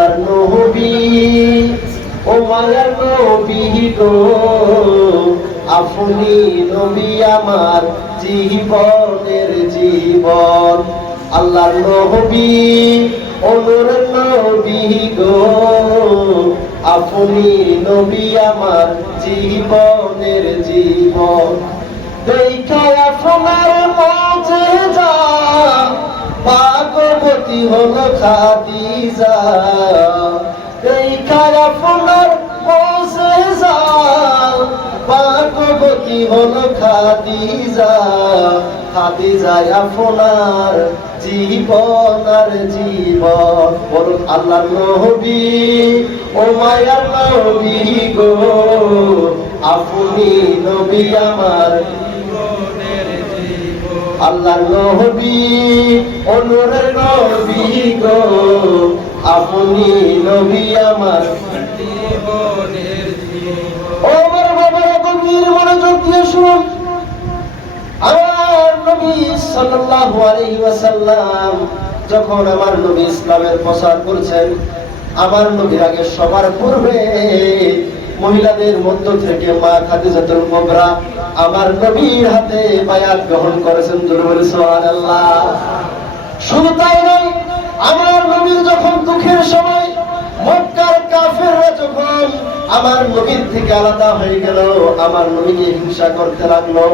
আল্লাহর নবী ও মায়ার নবী গো, আপনি নবী আমার জীবনের জীবন। আল্লাহর নবী ও নূরের নবী গো, আপনি নবী আমার জীবনের জীবন। দেখা আপনার মুজিজা ভাগবতী হলো খাদিজা, দেখা আপনার মুজিজা ভাগবতী হলো খাদিজা। খাদিজা আপনার জীবন আর জীবন। বলুন আল্লাহর নবী ও মায়ার নবী গো, আপনি নবী আমার জীবনের জীবন। আল্লাহর নবী ও নূরের নবী গো, আপনি নবী আমার জীবনের জীবন। ও আমার বাবারা, গভীর মনোযোগ দিয়ে শুনুন। আমার নবী সাল্লাল্লাহু আলাইহি ওয়াসাল্লাম যখন আমার নবী ইসলামের প্রচার করছেন, আমার নবীর আগে সবার পূর্বে মহিলাদের মধ্য থেকে মা খাদিজাতুল কুবরা আমার নবীর হাতে বায়াত গ্রহণ করেছেন। জোরে সুবহানাল্লাহ। শুধু তাই নয়, আমার নবীর যখন দুঃখের সময় মক্কার কাফেররা যখন আমার নবীর থেকে আলাদা হয়ে গেল, আমার নবীকে হিংসা করতে লাগলো।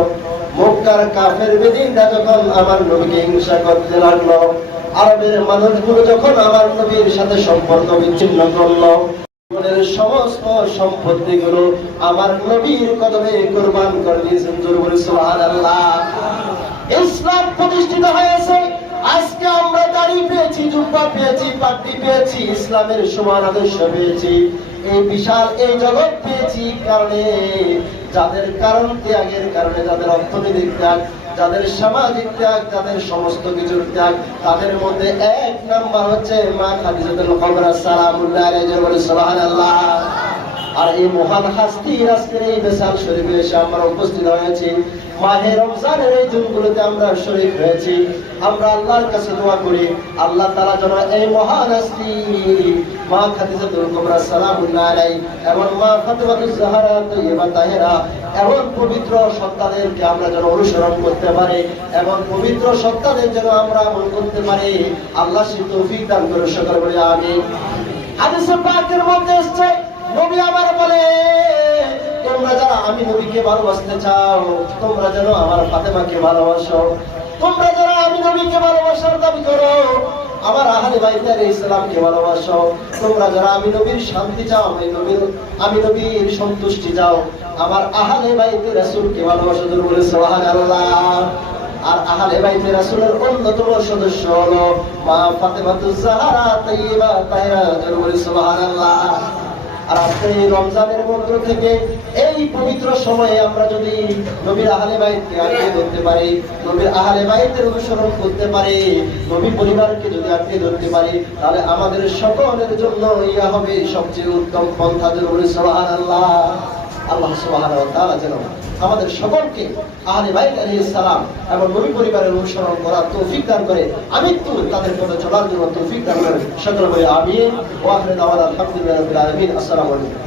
মক্কার কাফের বেদিনরা যখন আমার নবীকে হিংসা করতে লাগলো, আরবের মানুষগুলো যখন আমার নবীর সাথে সম্পর্ক বিচ্ছিন্ন করলো, সমস্ত সম্পত্তিগুলো আমার নবীর কদমে কুরবান করে দিয়েছেন। জোরে বলি সুবহানাল্লাহ। ইসলাম প্রতিষ্ঠিত হয়েছে। আজকে আমরা দাড়ি পেয়েছি, জুব্বা পেয়েছি, পাগড়ি পেয়েছি, ইসলামের সমান আদর্শ পেয়েছি। এই বিশাল এই জগৎ পেয়েছি কারণে, যাদের কারণ ত্যাগের কারণে, যাদের অর্থনৈতিক ত্যাগ, যাদের সামাজিক ত্যাগ, যাদের সমস্ত কিছুর ত্যাগ, তাদের মধ্যে এক নাম্বার হচ্ছে মা খাদিজাতুল কুবরা সালামুল্লাহ আলাইহা। সুবহানাল্লাহ। আর এই মহান হাস্তির আজকের এই বিশাল শরীফে এসে আমরা উপস্থিত হয়েছি। মাহে রমজানের এই দিনগুলোতে আমরা শরীক হয়েছি। আমরা আল্লাহর কাছে দোয়া করি, আল্লাহ তাআলা যেন এই মহান হাস্তি মা খাদিজাতুল কুবরা সালামুল্লাহ আলাইহা এবং মা ফাতেমাতুজ জাহরা তয়্যিবা তাহেরা এবং পবিত্র সত্তাদেরকে আমরা যেন অনুসরণ করতে পারি এবং পবিত্র সত্তাদের যেন আমরা আমল করতে পারি। আল্লাহ সে তৌফিক দান করে। সকলে বলি আমিন। হাদিসে পাকের মধ্যে এসেছে, নবী আমার বলে, তোমরা যারা আমি নবীকে ভালোবাসতে চাও, তোমরা যেন আমার ফাতেমাকে ভালোবাসো। তোমরা যারা আমি নবীকে ভালোবাসার দাবি করো, আমার আহলে বাইত আলাইহিস সালামকে ভালোবাসো। তোমরা যারা আমি নবীর শান্তি চাও, আমি নবীর সন্তুষ্টি চাও, আমার আহলে বাইত রাসূলকে ভালোবাসো। বলে সুবহানাল্লাহ। আর আহলে বাইত রাসূলের অন্যতম সদস্য হলো মা ফাতেমাতুজ জাহরা তয়্যিবা তাহেরা। বলে সুবহানাল্লাহ। আর আজকে এই রমজানের মধ্য থেকে এই পবিত্র সময়ে আমরা যদি নবীর আহলে বাইতকে আঁকড়ে ধরতে পারি, নবীর আহলে বাইতের অনুসরণ করতে পারি, নবী পরিবারকে যদি আঁকড়ে ধরতে পারি, তাহলে আমাদের সকলের জন্য ইয়া হবে সবচেয়ে উত্তম পন্থা। বলে সুবহানাল্লাহ। আল্লাহ সুবহানাহু ওয়া তাআলা যেন আমাদের সকলকে আহলে বাইত আলাইহিস সালাম এবং নবী পরিবারের অনুসরণ করার তৌফিক দান করে, আমৃত্যু তাদের পথে চলার জন্য তৌফিক দান করে। সকলে বলি আমিন। ওয়া আখিরু দাওয়ানা আলহামদুলিল্লাহি রাব্বিল আলামিন। আসসালামু আলাইকুম।